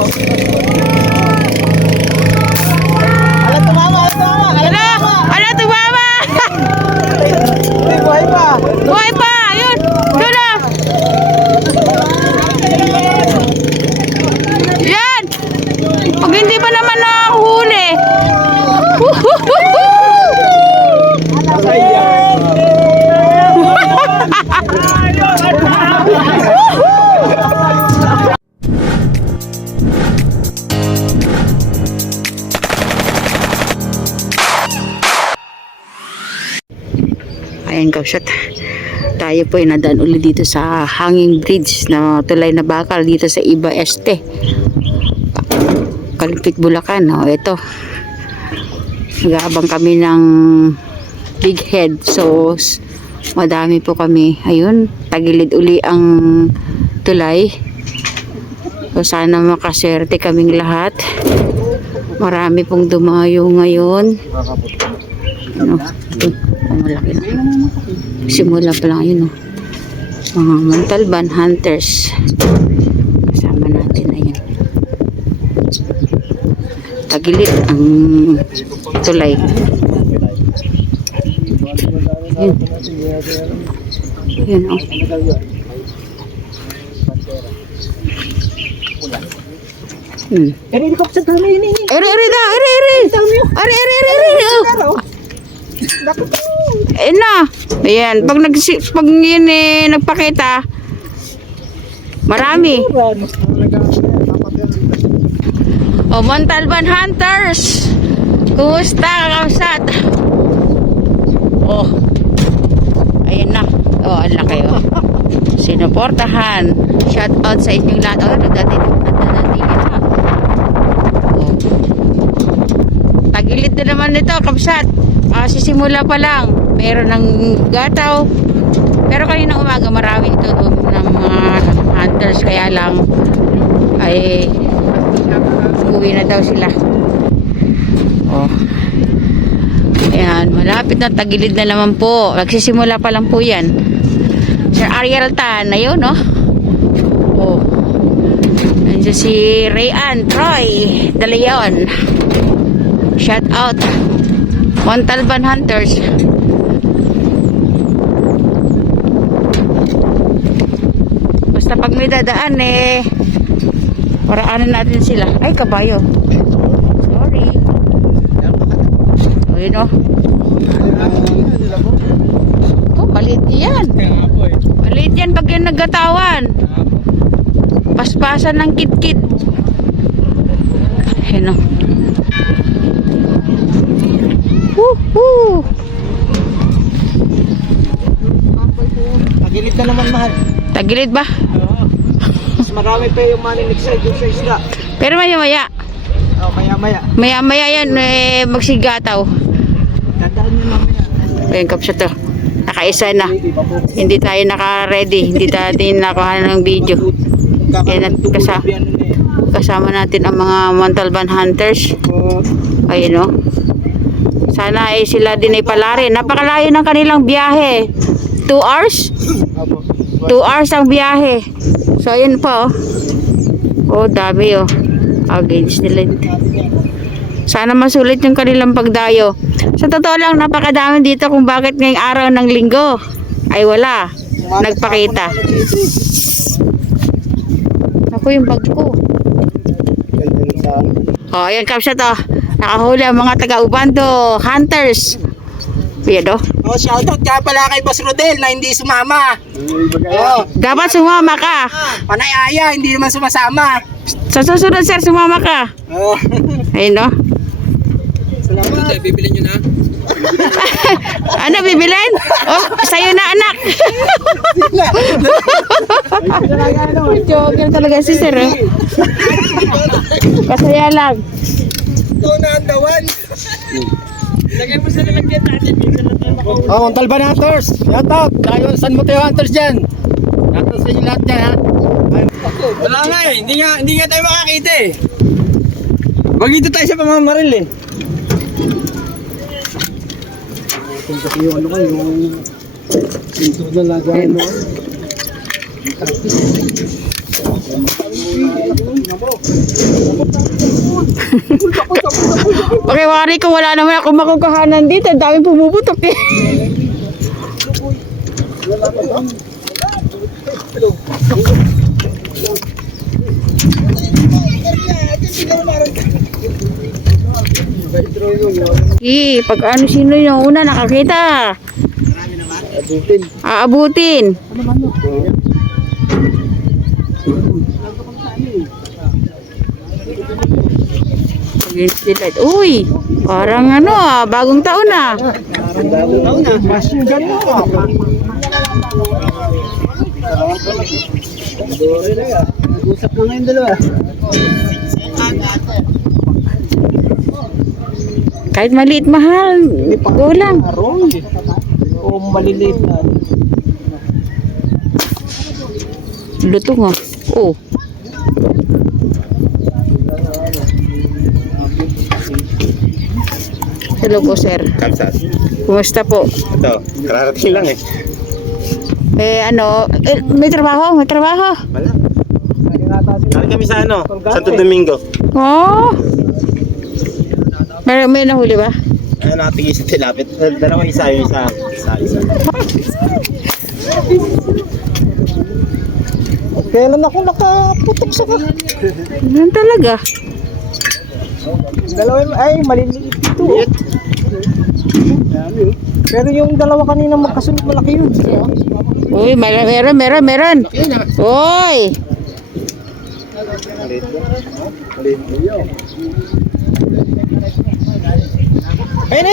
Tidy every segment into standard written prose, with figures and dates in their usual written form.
Ala, tumama! Buhay pa! Buhay pa! Ayun! Doon na! Yan! Pag hindi pa naman nakahuli. Ayan kausat, tayo po ay nadaan ulit dito sa hanging bridge na tulay na bakal dito sa Iba Este, Kalimpik, Bulacan. Ito, nag-aabang kami ng big head, so madami po kami. Ayun, tagilid uli ang tulay, so sana makaswerte kaming lahat. Marami pong dumayo ngayon. Ano, malaki na. Simula pa lang yun, mga Montalban hunters kasama natin. Ayan, tagilid ang tulay. Yun, oh. Eri ko sa dami ini. Eri da, eri. Eh na. Ayan, pag yun nagpakita, marami. Oh, Montalban hunters. Kumusta kausat? Oh. Ayan na. Oh, ang laki, oh. Sinuportahan. Shout out sa inyong lahat. Oh, nagdating ha. Oh. Tagilid na naman nito, kapsat. Sisimula pa lang. Meron ng gataw. Pero kaninang umaga marami ito ng mga hunters. Kaya lang ay umuwi na daw sila. Oh. Ayan, malapit na, tagilid na naman po. Nagsisimula pa lang po yan. Sir Ariel Tan, ayun, no? Oh. Nandiyan si Rayan Troy De Leon. Shout out Montalban hunters. Basta pag may dadaan paraanan natin sila. Ay, kabayo. Sorry. Ayun, no? Oh, maliit yan. Maliit yan pag yung naggatawan. Paspasan ng kid-kid. Ayun, no? Woohoo! Tagilid na naman, mahal. Tagilid ba? Oo. Mas marami pa yung maninig sa isda. Pero maya-maya. Oh, maya-maya. Maya-maya yan, magsigataw. Dadaan nyo mamaya. Ayan, kapsa to. Nakaisa na. Hindi tayo naka-ready. Hindi natin nakuha ng video. Kaya kasama natin ang mga Montalban hunters. Ayun, no? Sana ay sila din ay palari. Napakalayo ng kanilang biyahe. 2 hours? 2 hours ang biyahe. So, ayun po, oh. Oh, dami, oh. Against nila. Sana masulit yung kanilang pagdayo. Sa totoo lang, napakadami dito kung bakit ngayong araw ng linggo ay wala. Nagpakita. Ako yung bag ko. Oh, ayan, kapsa to. Nakahuli ang mga taga-Ubando hunters. Yan, oh. Oh, shoutout ka pala kay Boss Rodel na hindi sumama. Oh, Dapat sumama ka. Panay Aya, hindi naman sumasama. Sa susunod, sir, sumama ka. Oh. Ayun, no? Salamat. Bibilin nyo na. Ano, bibilin? Oh, sa'yo na, anak. Joker talaga si sir, eh. Kasaya lang. Ito na ang dawan. Lagay mo sa lalagyan natin. Oh, Montalban hunters. Shoutout. Tayo San Mateo hunters dyan. Shoutout sa inyo lahat dyan, ha. Wala nga eh. Hindi nga tayo makakita eh. Magito tayo sa pamamaril eh. Kasi yung ano kayo, yung sinto na lagay mo. Pakiwari ko, wala naman ako makukuhanan dito. Ang daming pumuputok eh. Pag ano sino yung una nakakita. Aabutin. Uy, parang ano bagong taon na. Masugan mo. Nag-usap na ngayon dalawa. Kahit maliit mahal, kulang. O maliliit na. Luto nga. Oh. Hello po, sir. Kamsat. Kumusta po? Ito, kararating lang eh. May trabaho? May trabaho? Wala. Galing kami sa ano, Santo Domingo. Oh. May nahuli ba? Ayun, nakatingin sa tilapit. Dalawa isa yun, isa. Kailan ako nakaputok sa Yan talaga. dalawa ay maliliit ito. Pero yung dalawa kanina magkasunod malaki yun. Uy, meron. Uy. Ay,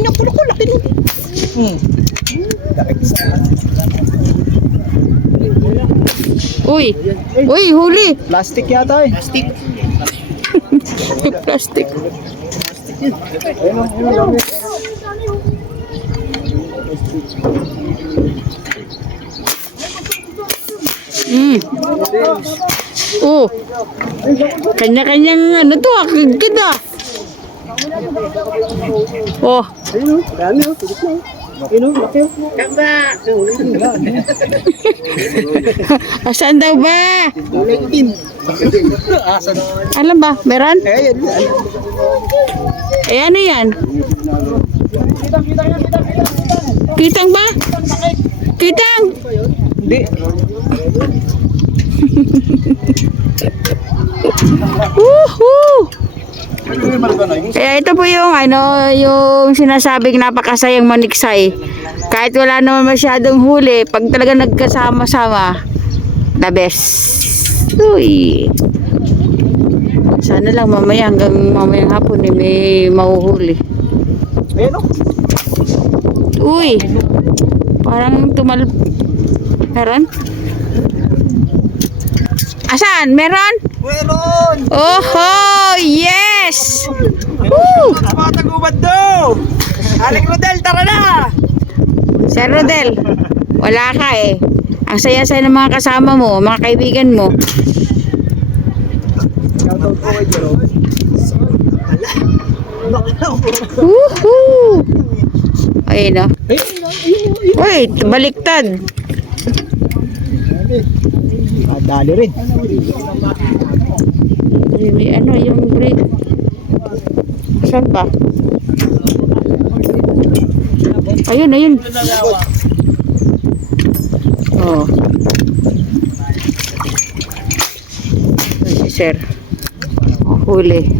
naku, laki nun. Uy, huli. Plastic yata eh. Plastic. Oh. Kanya-kanyang ano to, akigid ah. Oh. Dami oh, tugot na. Laki oh. Asan daw ba? Itim. Alam ba? Meron? Ano yan? Kitang ba? Kitang! Hindi. Woohoo! Kaya ito po yung yung sinasabing napakasayang maniksay. Kahit wala naman masyadong huli, pag talaga nagkasama-sama, the best. Uy. Sana lang mamaya hanggang mamayang hapon may mahuhuli. Ayun oh. Uy. Parang Meron? Asan? Meron? Meron! Oho! Yes! Woo! Mga tagubad daw! Aling Rodel, tara na! Sir Rodel, wala ka eh. Ang saya-saya ng mga kasama mo, mga kaibigan mo. Shoutout po kay Jerome. Woohoo! Ayun o. Wait, baliktad. Dali rin. May yung break. Saan ba? Ayun. Oh. Si sir. Huli.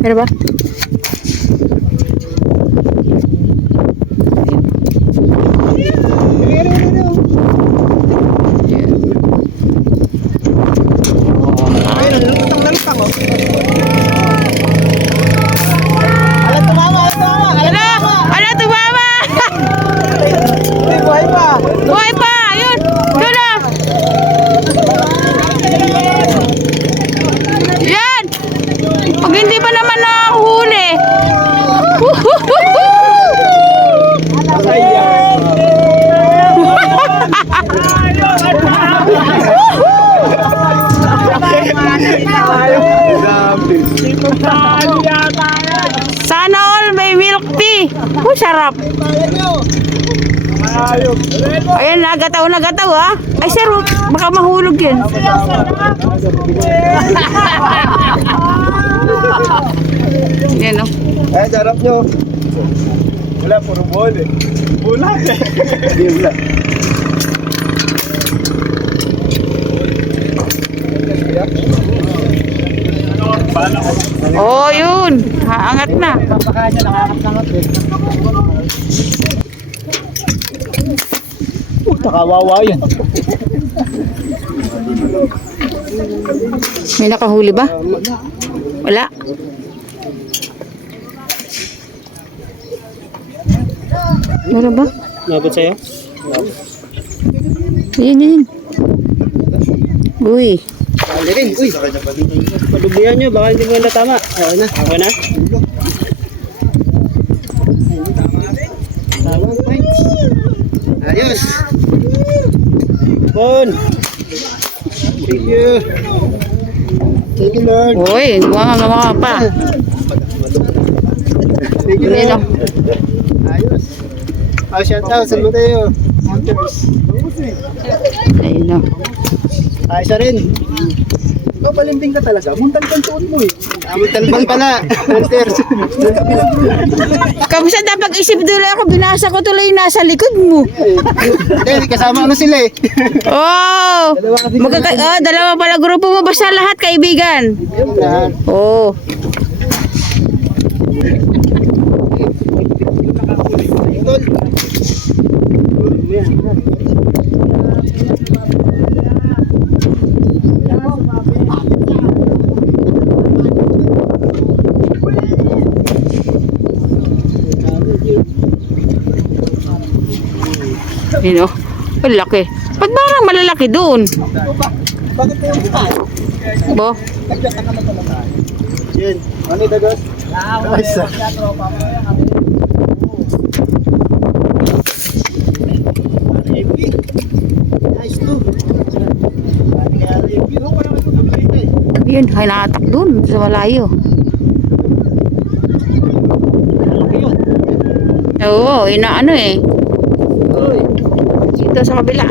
Meron ba? Buhay pa! Ayun! Doon na! Yan! Pag hindi pa naman nakahuli. Sana all may milk tea. Sarap. Ayan, nagataw ah. Ay sir, baka mahulog yan. Yan o. Ay, darap nyo. Wala, puro ball eh. Wala. Hindi, wala. Oh, yun. Haangat na. Baka niya nakakatangat eh. Nakawawa yan. May nakahuli ba? Wala. Meron ba? Nabot sa'yo? Yun. Uy. Kali rin, uy. Padubihan nyo, baka hindi mo na tama. Okay na. Okay na? Tawang points. Ayos. Bon! Thank you. Thank you, Lord. Uy, mga pa. Thank you, Yun o. Lord. Ayos. Oh, shout out sa Mateo. Hunters. Ayun o. Ayos na rin. Ikaw balimbing ka talaga. Muntal kang suot mo eh. Muntal bang pala. Hunters. Kamusta dapat isip tuloy ako, binasa ko tuloy yung nasa likod mo. Hindi, kasama ano sila eh. Oh! Dalawa pala grupo mo, basta lahat kaibigan. Yung lahat. Oh. Tol. Yun o. Ang laki. Ba't parang malalaki doon? Bakit kayo Bo? Yun. Ano yung dagos? Ayos ah. Nice to. Yun, ay nakatak doon sa malayo. Oo, inaano eh. Dito sa kabila.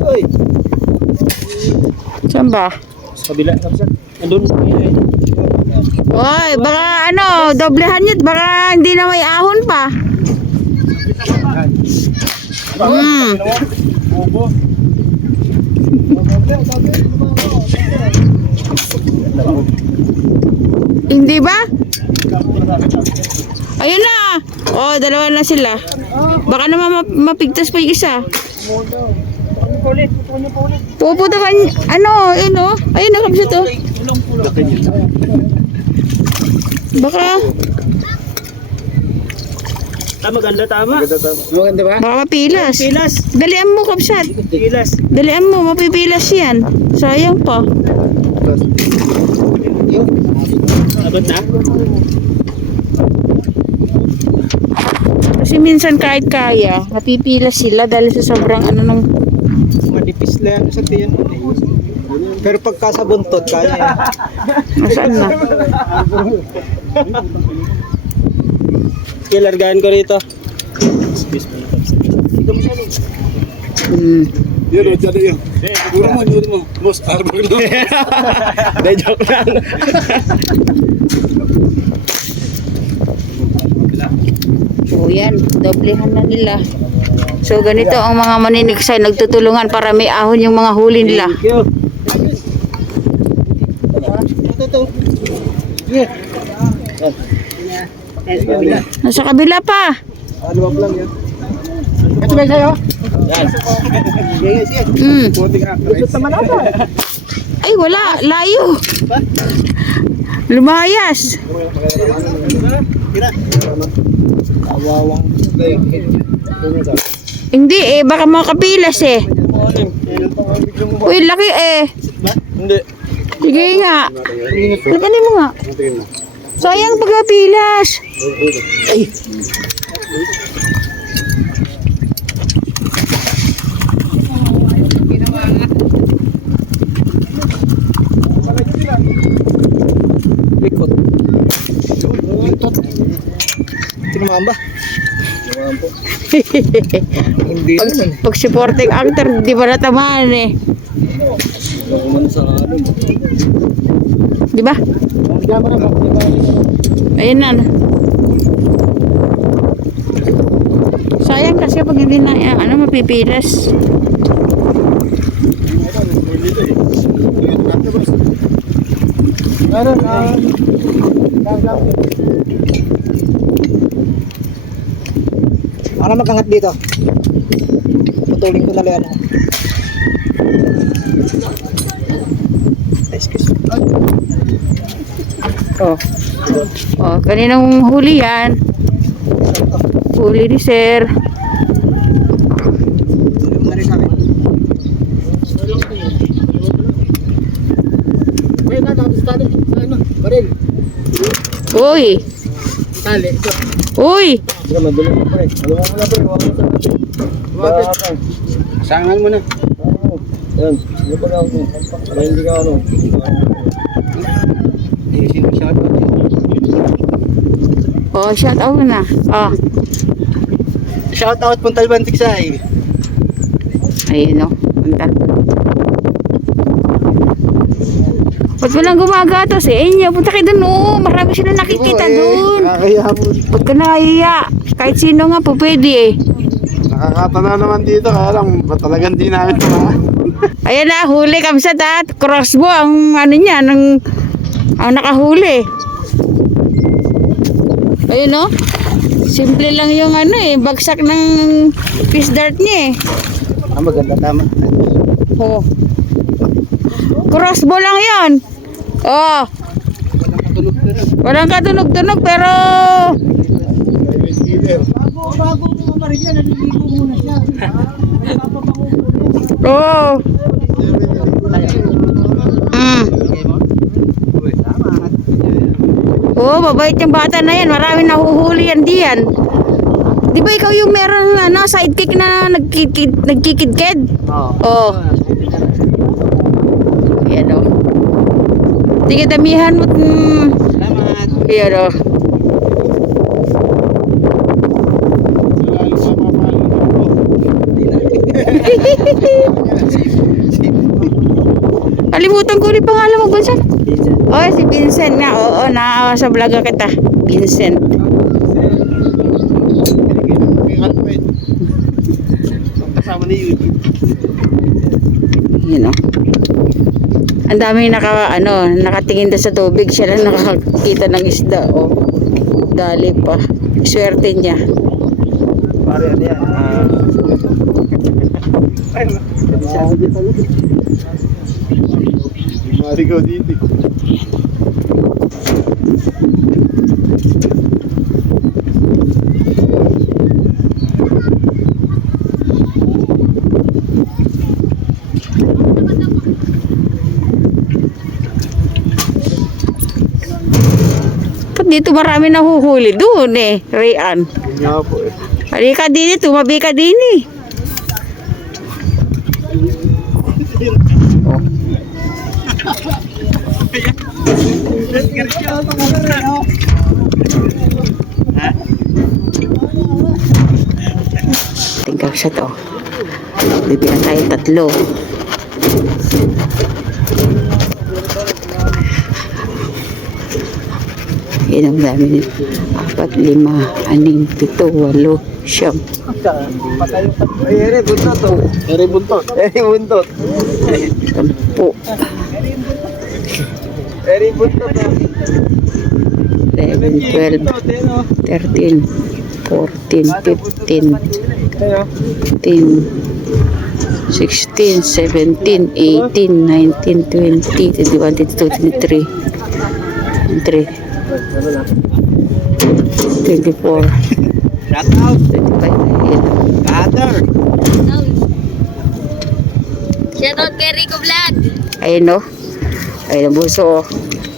Uy. Saan ba? Sa kabila. Andun. Uy, baka ano, doblehan yun. Baka hindi na may ahon pa. Hindi ba? Ayun na. Oh, dalawa na sila. Baka naman mapigtas pa yung isa. Pupunta ka, ano, yun oh. Ayun na, kapsa to. Baka, Maganda, tama. Maganda ba? baka mapilas. Pilas. Dalian mo, kapsat. Pilas. Dalian mo, mapipilas yan. Sayang pa. Abot na? Kasi minsan kahit kaya, mapipilas sila dahil sa sobrang ano nung... Manipis lang sa tiyan. Pero pagka sa buntot, kaya eh. Nasaan na? Kilargaan ko rito. Yun, o, dyan yun. Yun mo. Most arbor lang. De, joke lang. O yan, doblehan na nila. So ganito ang mga maninigsay, nagtutulungan para may ahon yung mga huli nila. Thank you. Ito. Nasa kabila pa. Ano ba lang yan? Ito ba sa'yo? Yan. Yes, yes. Gusto naman ako. Ay wala, layo. Lumayas. Awawang. Hindi eh, baka makapilas eh. Uy, laki eh. Hindi. Sige nga. Laganin mo nga. Sayang pagkapilas. Ay. Likot. Tot. Tinumamba. Hindi naman. Pag supporting actor, di ba natamaan eh? Nakuman sa ano. Di ba? Ayun na. Sayang kasi pag hindi na, ano, mapipilas. Para makangat dito. Putulin ko na lang. Oh. Oh, kaninang huli yan? Huli ni Sir. Uy! Uy! Sangan mo na. Yan. Ano pa lang? Para hindi ka ano. Oh, shout out na. Oh, Shout out Puntalban Tiksay. ayun o. Punta. Ba't walang gumagatos eh? Inyo, punta kayo dun oh. Marami sila nakikita dun. Nakakaya mo. Ba't ka nahiya? Kahit sino nga po pwede eh. Nakakatana naman dito. Kaya lang, talagang di namin ito na. Ayan na, huli kamsat at crossbow ang ano niya, ang nakahuli. Ayun no? Simple lang yung ano eh, bagsak ng fish dart niya eh. Maganda, tama. Oh. Crossbow lang yan. Oh. Walang katunog-tunog pero Bago mo mamarigyan, naliligo muna siya. oh. Oh, mabait yung bata na yan. Marami nahuhuli yan diyan. Di ba ikaw yung meron ano, sidekick na nagkikid-kid? Oh. Yan o. Sige, damihan mo. Salamat. Yan o. Kalimutan ko ulit pangalan mo, Vincent. Oh, si Vincent nga. Oo, na sa vlog kita. Vincent. Kasama ni YouTube. Yun o. Ang daming nakatingin doon sa tubig. Siya lang nakakita ng isda. O. Dali pa. Swerte niya. Pare, ano yan? Marigaw dito. Ba't dito marami nahuhuli? Doon eh, Rayan. Yun nga po eh. Halika din eh, tumabi ka din eh. Tingnan siya to. Bibigyan tayo 3. Yan ang dami nito. 4, 5, 6, 7, 8, 9. Ere, buntot to. Eri buntot. Ere, buntot. 10. Ere, buntot to. 11, 12, 13, 14, 15, 15, 16, 17, 18, 19, 20, 21, 22, 23, 23, 24, Shout out. 25, Father. Shoutout kay Rico Vlog. ayun no. Ayun ang buso.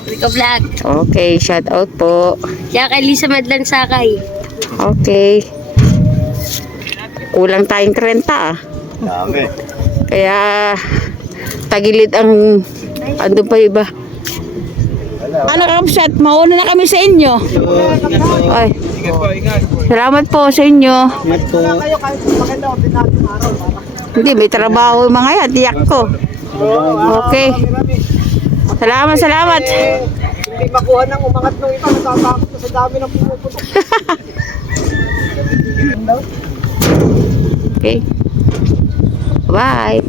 Rico Vlog. Okay, shout out po. Siya kay Lisa Madlan Sakay. Okay. Kulang tayong 30 ah. Dami. Kaya tagilid ang andun pa iba. Ano kapsat? Mauna na kami sa inyo. Ay. Salamat po sa inyo. Kayo kahit maganda ordinaryong araw. Hindi, may trabaho yung mga yan. Tiyak ko. Okay. Salamat, salamat. Hindi makuha ng umangat ng iba. Natatakot na sa dami ng pumuputok. Okay. Bye.